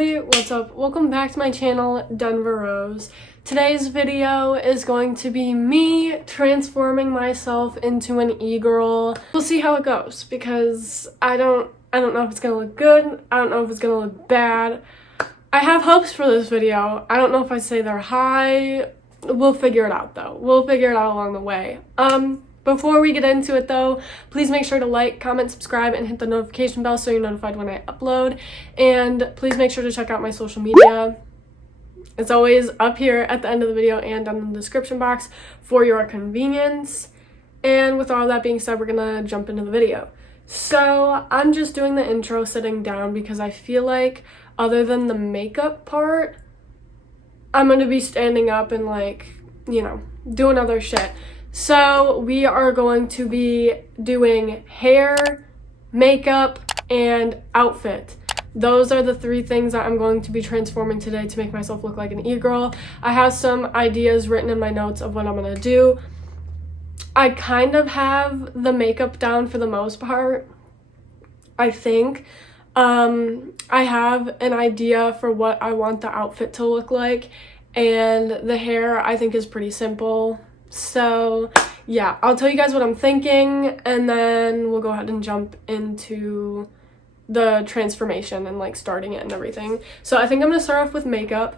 everybody, what's up? Welcome back to my channel, Denver Rose. Today's video is going to be me transforming myself into an e-girl. We'll see how it goes because I don't know if it's gonna look good. I don't know if it's gonna look bad. I have hopes for this video. I don't know if I say they're high. We'll figure it out though. We'll figure it out along the way. Before we get into it though, please make sure to like, comment, subscribe, and hit the notification bell so you're notified when I upload. And please make sure to check out my social media. It's always up here at the end of the video and down in the description box for your convenience. And with all that being said, we're gonna jump into the video. So I'm just doing the intro sitting down because I feel like other than the makeup part, I'm gonna be standing up and doing other shit. So we are going to be doing hair, makeup, and outfit. Those are the three things that I'm going to be transforming today to make myself look like an e-girl. I have some ideas written in my notes of what I'm gonna do. I kind of have the makeup down for the most part, I think. I have an idea for what I want the outfit to look like, and the hair I think is pretty simple. So yeah, I'll tell you guys what I'm thinking and then we'll go ahead and jump into the transformation and starting it and everything. So I think I'm gonna start off with makeup.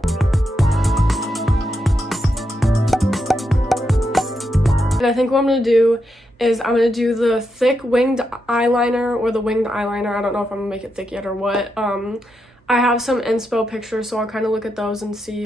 And I think what I'm gonna do is I'm gonna do the thick winged eyeliner or the winged eyeliner. I don't know if I'm gonna make it thick yet or what. I have some inspo pictures, so I'll kind of look at those and see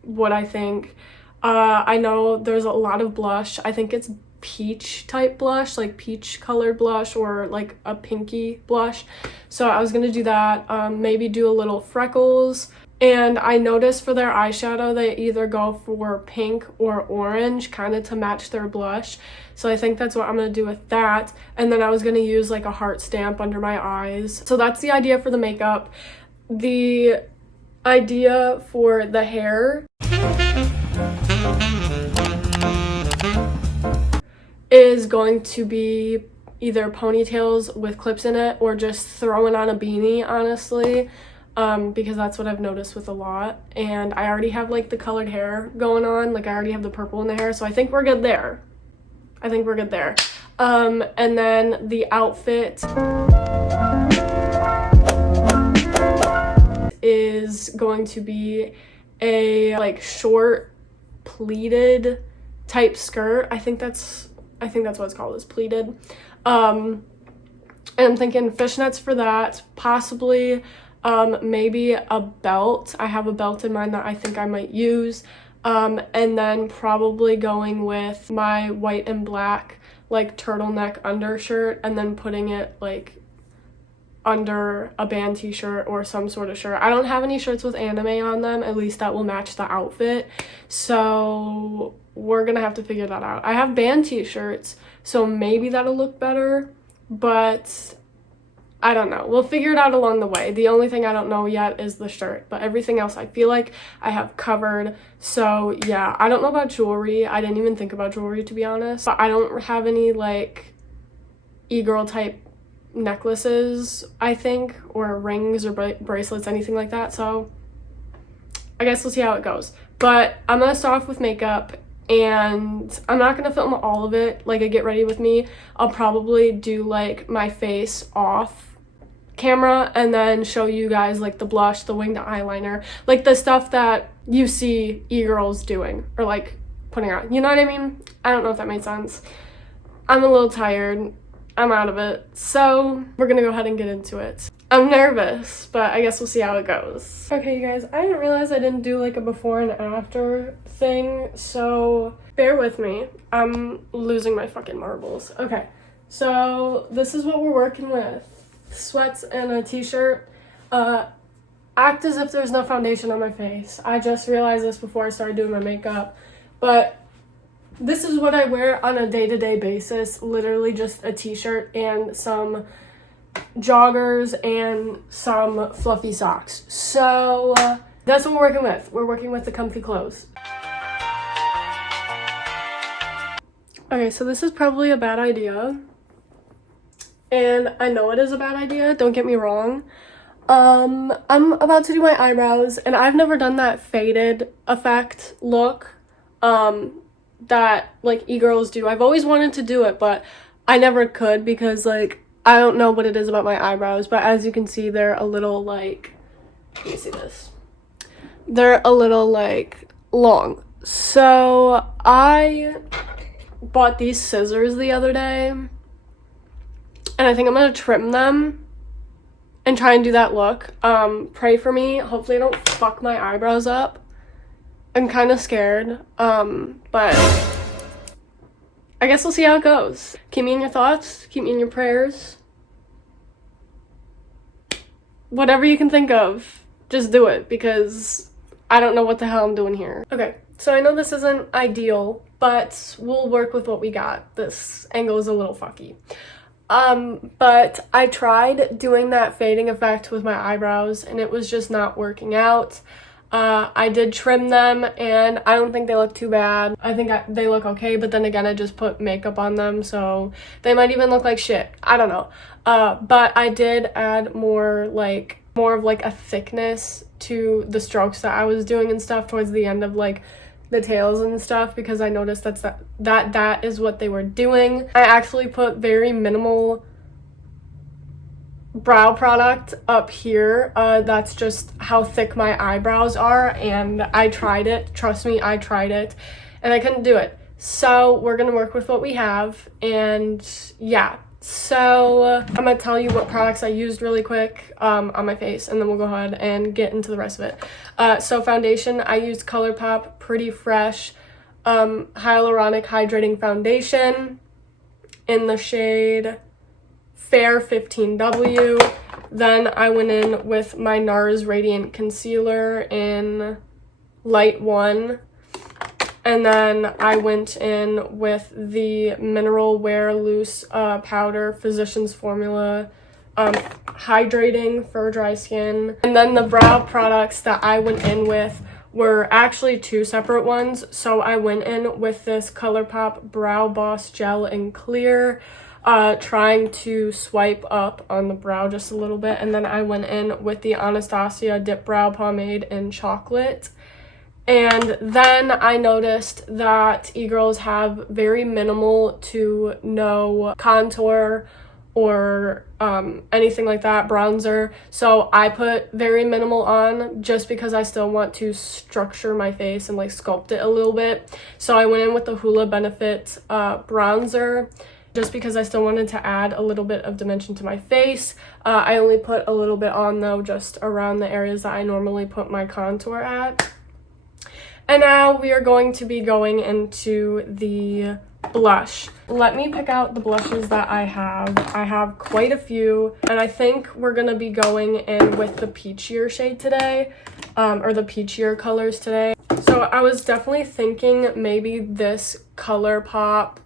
what I think. I know there's a lot of blush. I think it's peach type blush, like peach colored blush or like a pinky blush. So I was gonna do that, maybe do a little freckles. And I noticed for their eyeshadow, they either go for pink or orange, kind of to match their blush. So I think that's what I'm gonna do with that. And then I was gonna use like a heart stamp under my eyes. So that's the idea for the makeup. The idea for the hair is going to be either ponytails with clips in it or just throwing on a beanie, honestly, because that's what I've noticed with a lot. And I already have the colored hair going on, I already have the purple in the hair, so I think we're good there. And then the outfit is going to be a short pleated type skirt. I think that's what it's called, is pleated. And I'm thinking fishnets for that, possibly maybe a belt. I have a belt in mind that I think I might use. And then probably going with my white and black turtleneck undershirt and then putting it under a band t-shirt or some sort of shirt. I don't have any shirts with anime on them, at least that will match the outfit. So we're gonna have to figure that out. I have band t-shirts, so maybe that'll look better, but I don't know. We'll figure it out along the way. The only thing I don't know yet is the shirt, but everything else I feel like I have covered. So yeah, I don't know about jewelry. I didn't even think about jewelry, to be honest. But I don't have any e-girl type necklaces, I think, or rings or bracelets, anything like that. So I guess we'll see how it goes. But I'm gonna start off with makeup, and I'm not gonna film all of it a get ready with me. I'll probably do my face off camera and then show you guys the blush, the winged eyeliner, the stuff that you see e-girls doing or putting on, you know what I mean? I don't know if that made sense. I'm a little tired, I'm out of it, so we're gonna go ahead and get into it. I'm nervous, but I guess we'll see how it goes. Okay, you guys, I didn't realize I didn't do a before and after thing, so bear with me. I'm losing my fucking marbles. Okay, so this is what we're working with. Sweats and a t-shirt. Act as if there's no foundation on my face. I just realized this before I started doing my makeup, but this is what I wear on a day-to-day basis. Literally just a t-shirt and some joggers and some fluffy socks. So that's what we're working with. We're working with the comfy clothes. Okay, so this is probably a bad idea. And I know it is a bad idea, don't get me wrong. I'm about to do my eyebrows, and I've never done that faded effect look, that, like, e-girls do. I've always wanted to do it, but I never could because, like, I don't know what it is about my eyebrows, but as you can see, they're a little, like, let me see this. They're a little, like, long. So, I bought these scissors the other day, and I think I'm gonna trim them and try and do that look. Pray for me. Hopefully I don't fuck my eyebrows up. I'm kind of scared, but I guess we'll see how it goes. Keep me in your thoughts. Keep me in your prayers. Whatever you can think of, just do it, because I don't know what the hell I'm doing here. Okay, so I know this isn't ideal, but we'll work with what we got. This angle is a little fucky. But I tried doing that fading effect with my eyebrows, and it was just not working out. I did trim them, and I don't think they look too bad. I think they look okay, but then again, I just put makeup on them, so they might even look like shit. I don't know. But I did add more of like a thickness to the strokes that I was doing and stuff towards the end of like the tails and stuff, because I noticed that is what they were doing. I actually put very minimal brow product up here. That's just how thick my eyebrows are, and I tried it. Trust me, I tried it, and I couldn't do it. So we're gonna work with what we have, and yeah. So I'm gonna tell you what products I used really quick on my face, and then we'll go ahead and get into the rest of it. So foundation, I used ColourPop Pretty Fresh Hyaluronic Hydrating Foundation in the shade Fair 15W. Then I went in with my NARS Radiant Concealer in Light 1. And then I went in with the Mineral Wear Loose Powder Physicians Formula Hydrating for dry skin. And then the brow products that I went in with were actually two separate ones. So I went in with this ColourPop Brow Boss Gel in Clear, trying to swipe up on the brow just a little bit. And then I went in with the Anastasia Dip Brow Pomade in Chocolate. And then I noticed that e-girls have very minimal to no contour or anything like that, bronzer. So I put very minimal on just because I still want to structure my face and like sculpt it a little bit. So I went in with the Hoola Benefit bronzer just because I still wanted to add a little bit of dimension to my face. I only put a little bit on though, just around the areas that I normally put my contour at. And now we are going to be going into the blush. Let me pick out the blushes that I have. I have quite a few, and I think we're gonna be going in with the peachier shade today, or the peachier colors today. So I was definitely thinking maybe this ColourPop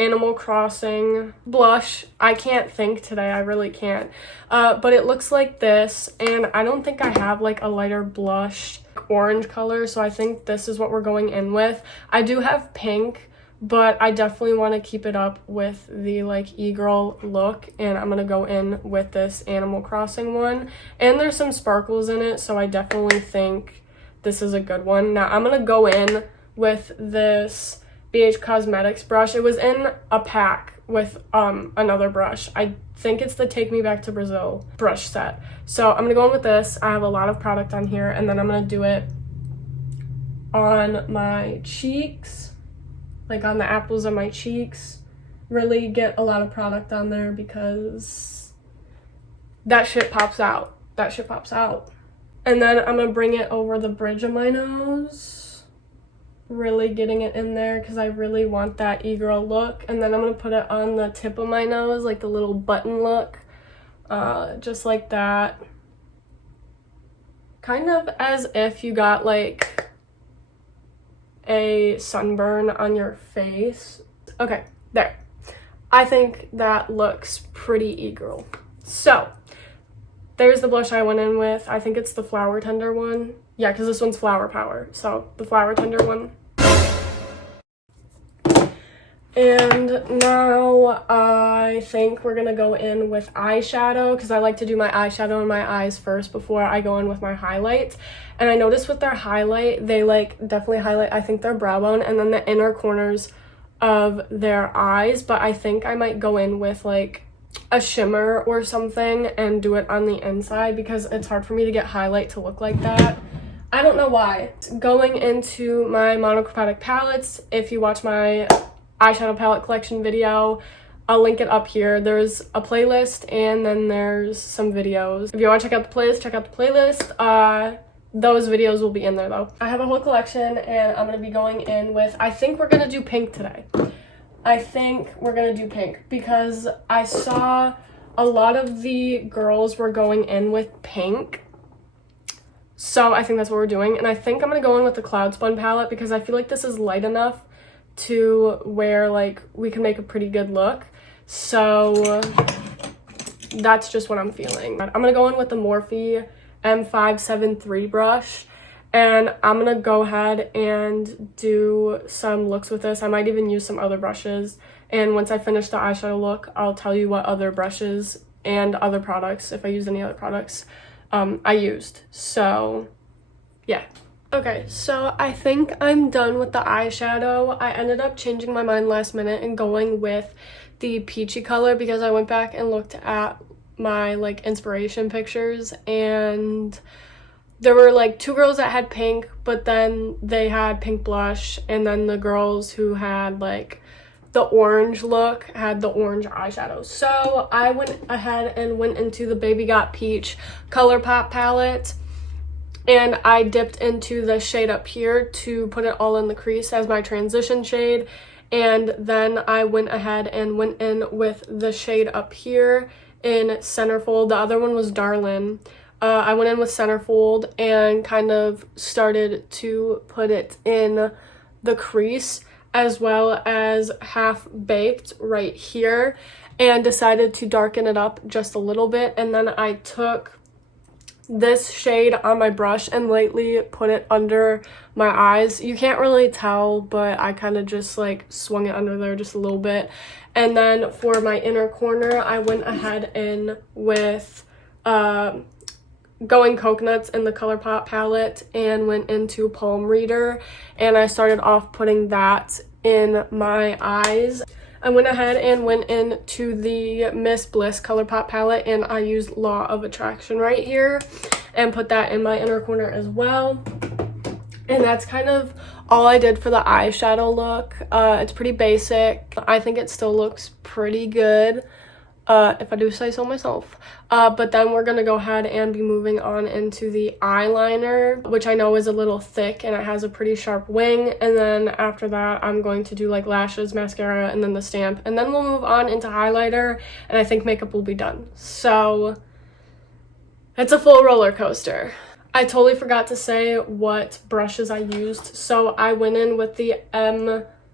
Animal Crossing blush. I can't think today, I really can't. But it looks like this, and I don't think I have like a lighter blush orange color, so I think this is what we're going in with. I do have pink, but I definitely want to keep it up with the like e-girl look, and I'm gonna go in with this Animal Crossing one. And there's some sparkles in it, so I definitely think this is a good one. Now I'm gonna go in with this BH Cosmetics brush. It was in a pack with another brush. I think it's the Take Me Back to Brazil brush set. So I'm gonna go in with this. I have a lot of product on here, and then I'm gonna do it on my cheeks, like on the apples of my cheeks. Really get a lot of product on there because that shit pops out. That shit pops out. And then I'm gonna bring it over the bridge of my nose, really getting it in there because I really want that e-girl look. And then I'm gonna put it on the tip of my nose, like the little button look, just like that, kind of as if you got like a sunburn on your face. Okay, there. I think that looks pretty e-girl. So there's the blush I went in with. I think it's the Flower Tender one. Yeah, because this one's Flower Power. So the Flower Tender one. And now I think we're gonna go in with eyeshadow because I like to do my eyeshadow in my eyes first before I go in with my highlights. And I noticed with their highlight, they like definitely highlight, I think, their brow bone and then the inner corners of their eyes. But I think I might go in with like a shimmer or something and do it on the inside because it's hard for me to get highlight to look like that. I don't know why. Going into my monochromatic palettes, if you watch my eyeshadow palette collection video, I'll link it up here. There's a playlist and then there's some videos. If you want to check out the playlist, check out the playlist. Those videos will be in there though. I have a whole collection and I'm gonna be going in with, I think we're gonna do pink today. I think we're gonna do pink because I saw a lot of the girls were going in with pink. So I think that's what we're doing. And I think I'm gonna go in with the Cloud Spun palette because I feel like this is light enough to where like we can make a pretty good look. So that's just what I'm feeling. I'm gonna go in with the Morphe M573 brush and I'm gonna go ahead and do some looks with this. I might even use some other brushes, and once I finish the eyeshadow look, I'll tell you what other brushes and other products, if I use any other products, I used. So yeah. Okay, so I think I'm done with the eyeshadow. I ended up changing my mind last minute and going with the peachy color because I went back and looked at my like inspiration pictures and there were like 2 girls that had pink, but then they had pink blush, and then the girls who had like the orange look had the orange eyeshadow. So I went ahead and went into the Baby Got Peach ColourPop palette. And I dipped into the shade up here to put it all in the crease as my transition shade. And then I went ahead and went in with the shade up here in Centerfold. The other one was Darlin. I went in with Centerfold and kind of started to put it in the crease as well as Half Baked right here. And decided to darken it up just a little bit. And then I took this shade on my brush and lightly put it under my eyes. You can't really tell, but I kind of just like swung it under there just a little bit. And then for my inner corner, I went ahead in with Going Coconuts in the ColourPop palette and went into Palm Reader, and I started off putting that in my eyes. I went ahead and went into the Miss Bliss ColourPop palette and I used Law of Attraction right here and put that in my inner corner as well. And that's kind of all I did for the eyeshadow look. It's pretty basic. I think it still looks pretty good, if I do say so myself. But then we're gonna go ahead and be moving on into the eyeliner, which I know is a little thick and it has a pretty sharp wing. And then after that, I'm going to do like lashes, mascara, and then the stamp. And then we'll move on into highlighter, and I think makeup will be done. So it's a full roller coaster. I totally forgot to say what brushes I used. So I went in with the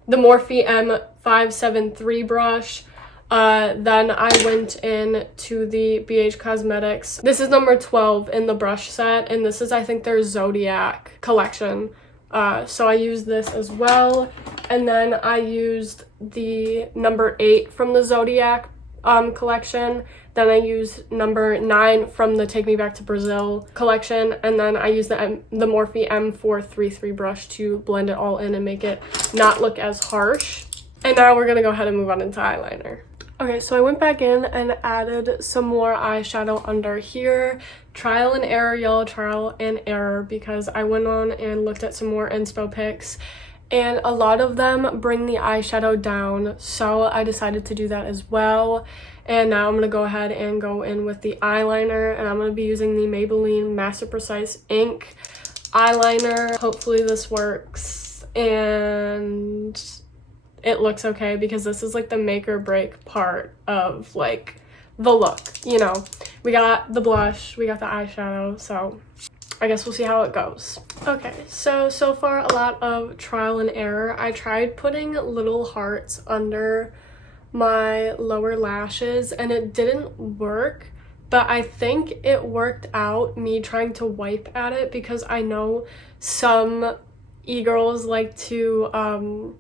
Morphe M573 brush. Then I went in to the BH Cosmetics. This is number 12 in the brush set, and this is, I think, their Zodiac collection. So I used this as well. And then I used the number 8 from the Zodiac collection. Then I used number 9 from the Take Me Back to Brazil collection. And then I used the Morphe M433 brush to blend it all in and make it not look as harsh. And now we're gonna go ahead and move on into eyeliner. Okay, so I went back in and added some more eyeshadow under here. Trial and error, yellow trial and error, because I went on and looked at some more inspo pics and a lot of them bring the eyeshadow down, so I decided to do that as well. And now I'm going to go ahead and go in with the eyeliner, and I'm going to be using the Maybelline Master Precise Ink eyeliner. Hopefully this works and it looks okay, because this is like the make or break part of like the look, you know. We got the blush, we got the eyeshadow, so I guess we'll see how it goes. Okay, so far a lot of trial and error. I tried putting little hearts under my lower lashes and it didn't work, but I think it worked out, me trying to wipe at it, because I know some e-girls like to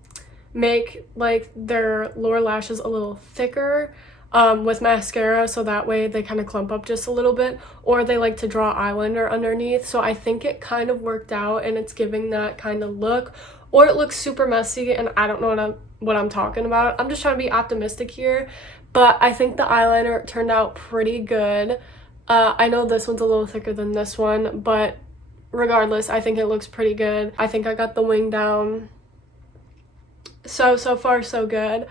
make like their lower lashes a little thicker with mascara, so that way they kind of clump up just a little bit, or they like to draw eyeliner underneath. So I think it kind of worked out and it's giving that kind of look, or it looks super messy and I don't know what I'm talking about. I'm just trying to be optimistic here, but I think the eyeliner turned out pretty good. I know this one's a little thicker than this one, but regardless, I think it looks pretty good. I think I got the wing down. So far so good.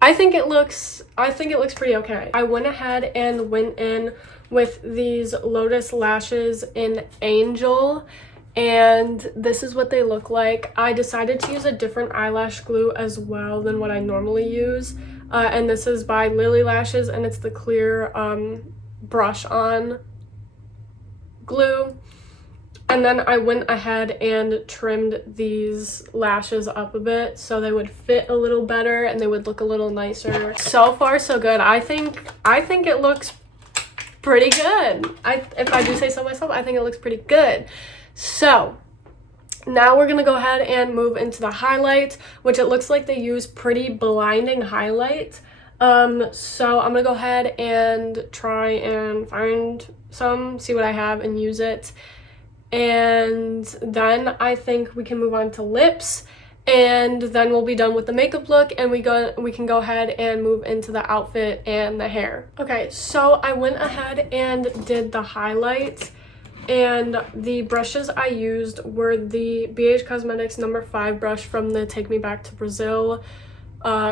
I think it looks pretty okay. I went ahead and went in with these Lotus lashes in Angel, and this is what they look like. I decided to use a different eyelash glue as well than what I normally use, and this is by Lily Lashes, and it's the clear brush on glue. And then I went ahead and trimmed these lashes up a bit so they would fit a little better and they would look a little nicer. So far so good. I think it looks pretty good. If I do say so myself, I think it looks pretty good. So now we're gonna go ahead and move into the highlight, which it looks like they use pretty blinding highlight. So I'm gonna go ahead and try and find some, see what I have and use it. And then I think we can move on to lips, and then we'll be done with the makeup look, and we can go ahead and move into the outfit and the hair. Okay, so I went ahead and did the highlight, and the brushes I used were the BH Cosmetics No. 5 brush from the Take Me Back to Brazil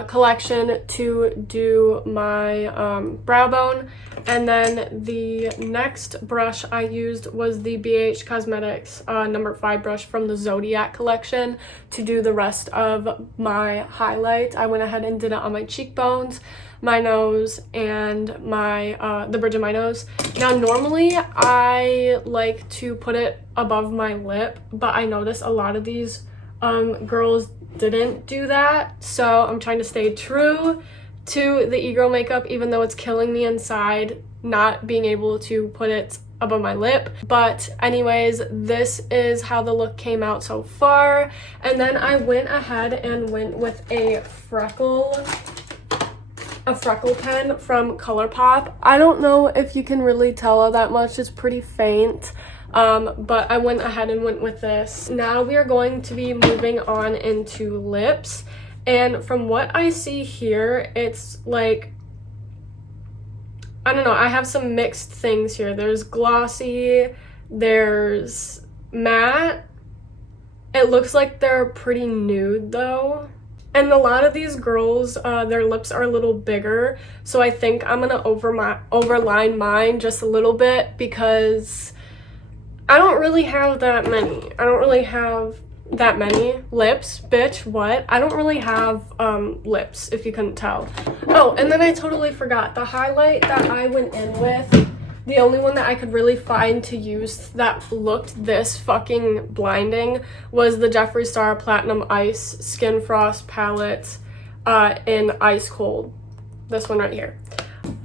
collection to do my brow bone, and then the next brush I used was the BH Cosmetics No. 5 brush from the Zodiac collection to do the rest of my highlight. I went ahead and did it on my cheekbones, my nose, and my the bridge of my nose. Now normally I like to put it above my lip, but I noticed a lot of these girls didn't do that, so I'm trying to stay true to the e-girl makeup, even though it's killing me inside not being able to put it above my lip. But anyways, this is how the look came out so far. And then I went ahead and went with a freckle pen from ColourPop. I don't know if you can really tell that much, it's pretty faint. But I went ahead and went with this. Now we are going to be moving on into lips, and from what I see here, it's like, I don't know, I have some mixed things here. There's glossy, there's matte. It looks like they're pretty nude though. And a lot of these girls, their lips are a little bigger, so I think I'm gonna overline mine just a little bit because I don't really have that many. I don't really have that many lips. Bitch, what? I don't really have lips, if you couldn't tell. Oh, and then I totally forgot. The highlight that I went in with, the only one that I could really find to use that looked this fucking blinding was the Jeffree Star Platinum Ice Skin Frost palette in Ice Cold. This one right here.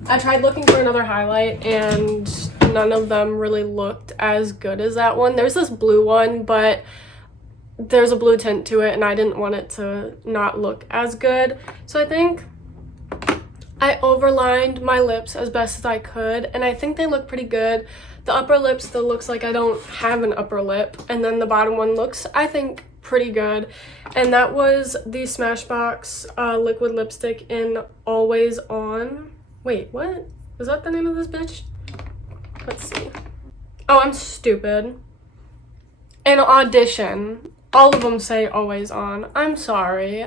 I tried looking for another highlight and none of them really looked as good as that one. There's this blue one, but there's a blue tint to it and I didn't want it to not look as good. So I think I overlined my lips as best as I could, and I think they look pretty good. The upper lip still looks like I don't have an upper lip, and then the bottom one looks, I think, pretty good. And that was the Smashbox liquid lipstick in Always On. Wait, what? Is that the name of this bitch? Let's see. Oh, I'm stupid. In Audition, all of them say Always On. I'm sorry.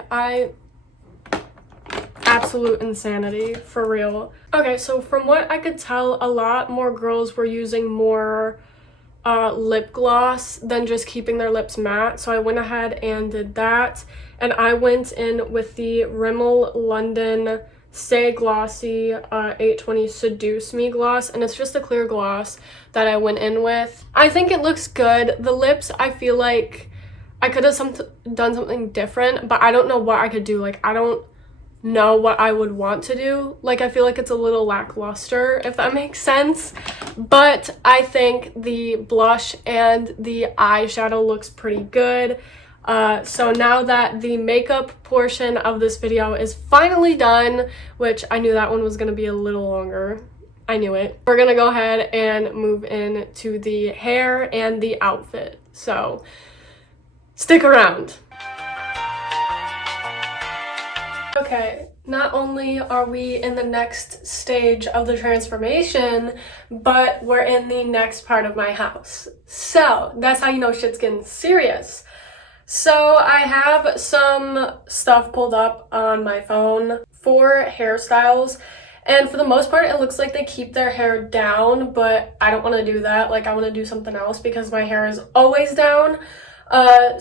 Absolute insanity, for real. Okay, so from what I could tell, a lot more girls were using more lip gloss than just keeping their lips matte. So I went ahead and did that. And I went in with the Rimmel London Stay Glossy 820 Seduce Me gloss, and it's just a clear gloss that I went in with. I think it looks good. The lips, I feel like I could have done something different, but I don't know what I could do. Like, I don't know what I would want to do. Like, I feel like it's a little lackluster, if that makes sense. But I think the blush and the eyeshadow looks pretty good. So now that the makeup portion of this video is finally done, which I knew that one was going to be a little longer. I knew it. We're going to go ahead and move in to the hair and the outfit. So stick around. Okay, not only are we in the next stage of the transformation, but we're in the next part of my house. So that's how you know shit's getting serious. So I have some stuff pulled up on my phone for hairstyles, and for the most part it looks like they keep their hair down, but I don't want to do that. Like, I want to do something else because my hair is always down.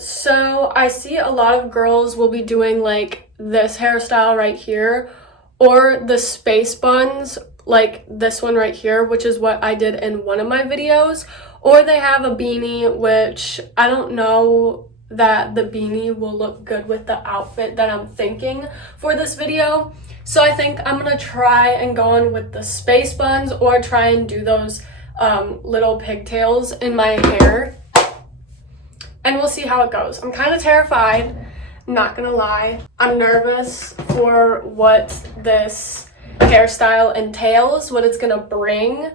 So I see a lot of girls will be doing like this hairstyle right here, or the space buns like this one right here, which is what I did in one of my videos, or they have a beanie, which I don't know that the beanie will look good with the outfit that I'm thinking for this video. So I think I'm gonna try and go on with the space buns, or try and do those little pigtails in my hair, and we'll see how it goes. I'm kind of terrified, not gonna lie. I'm nervous for what this hairstyle entails, what it's gonna bring.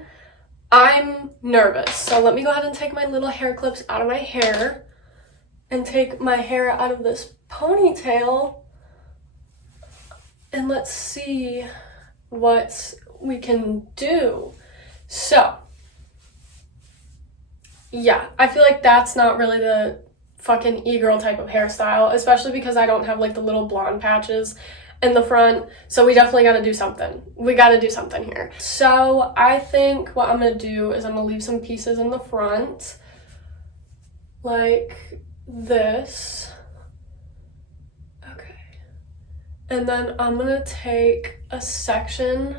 I'm nervous. So let me go ahead and take my little hair clips out of my hair and take my hair out of this ponytail, and let's see what we can do. So yeah, I feel like that's not really the fucking e-girl type of hairstyle, especially because I don't have like the little blonde patches in the front. So we definitely got to do something. We got to do something here. So I think what I'm going to do is I'm going to leave some pieces in the front like this. Okay. And then I'm going to take a section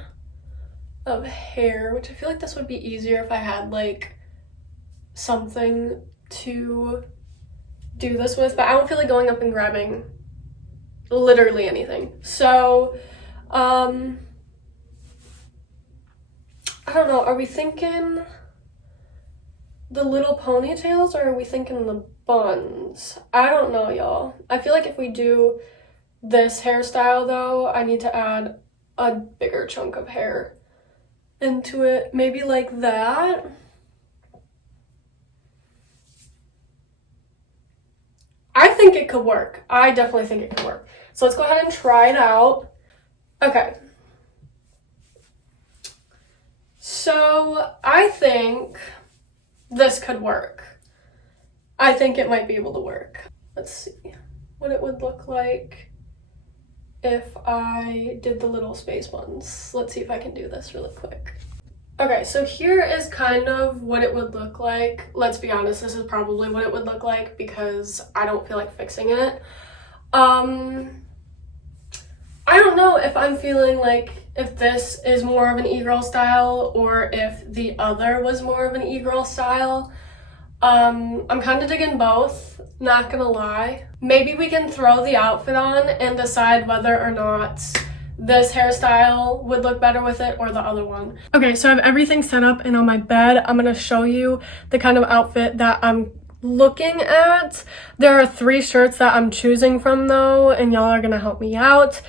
of hair, which I feel like this would be easier if I had like something to do this with, but I don't feel like going up and grabbing literally anything. So I don't know, are we thinking the little ponytails, or are we thinking the buns? I don't know, y'all. I feel like if we do this hairstyle though, I need to add a bigger chunk of hair into it, maybe like that. I think it could work. I definitely think it could work. So let's go ahead and try it out. Okay. So I think this could work. I think it might be able to work. Let's see what it would look like if I did the little space ones. Let's see if I can do this really quick. Okay, so here is kind of what it would look like. Let's be honest, this is probably what it would look like because I don't feel like fixing it. I don't know if I'm feeling like if this is more of an e-girl style or if the other was more of an e-girl style. I'm kind of digging both, not gonna lie. Maybe we can throw the outfit on and decide whether or not this hairstyle would look better with it or the other one. Okay, so I have everything set up and on my bed. I'm gonna show you the kind of outfit that I'm looking at. There are 3 shirts that I'm choosing from though, and y'all are gonna help me out.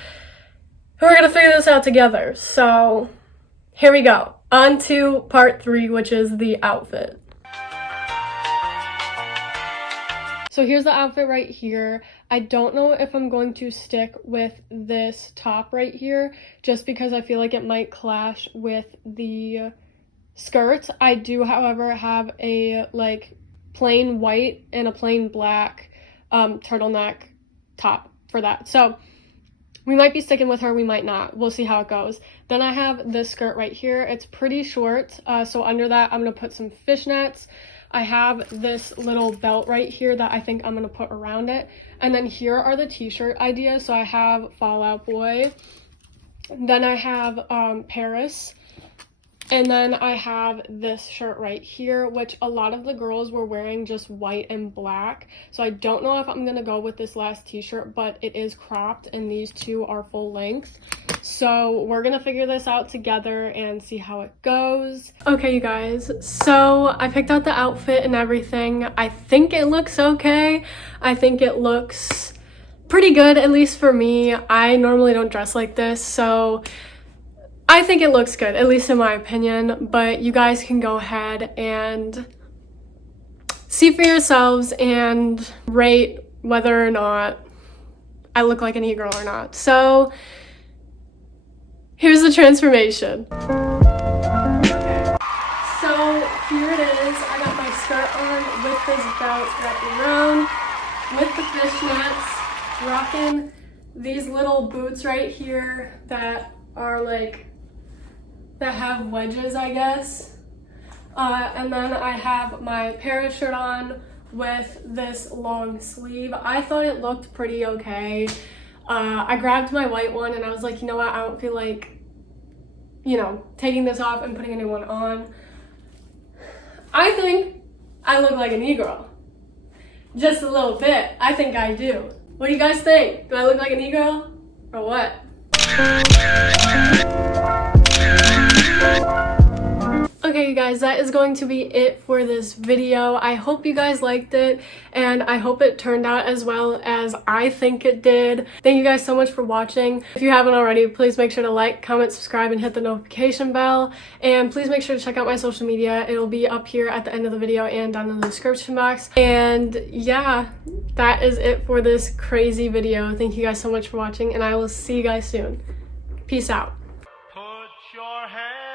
We're gonna figure this out together. So here we go. On to part 3, which is the outfit. So here's the outfit right here. I don't know if I'm going to stick with this top right here just because I feel like it might clash with the skirt. I do, however, have a like plain white and a plain black turtleneck top for that. So we might be sticking with her, we might not. We'll see how it goes. Then I have this skirt right here. It's pretty short, so under that I'm going to put some fishnets. I have this little belt right here that I think I'm going to put around it. And then here are the t-shirt ideas. So I have Fall Out Boy. Then I have Paris. And then I have this shirt right here, which a lot of the girls were wearing just white and black. So I don't know if I'm gonna go with this last t-shirt, but it is cropped and these two are full length. So we're gonna figure this out together and see how it goes. Okay, you guys, so I picked out the outfit and everything. I think it looks okay. I think it looks pretty good, at least for me. I normally don't dress like this, so I think it looks good, at least in my opinion, but you guys can go ahead and see for yourselves and rate whether or not I look like an e-girl or not. So here's the transformation. Okay. So here it is. I got my skirt on with this belt wrapped around, with the fishnets, rocking these little boots right here that are like, that have wedges, I guess. And then I have my Paris shirt on with this long sleeve. I thought it looked pretty okay. I grabbed my white one and I was like, you know what, I don't feel like, you know, taking this off and putting a new one on. I think I look like an e-girl. Just a little bit. I think I do. What do you guys think? Do I look like an e-girl or what? Okay, you guys, that is going to be it for this video. I hope you guys liked it, and I hope it turned out as well as I think it did. Thank you guys so much for watching. If you haven't already, please make sure to like, comment, subscribe, and hit the notification bell. And please make sure to check out my social media. It'll be up here at the end of the video and down in the description box. And yeah, that is it for this crazy video. Thank you guys so much for watching, and I will see you guys soon. Peace out. Put your hand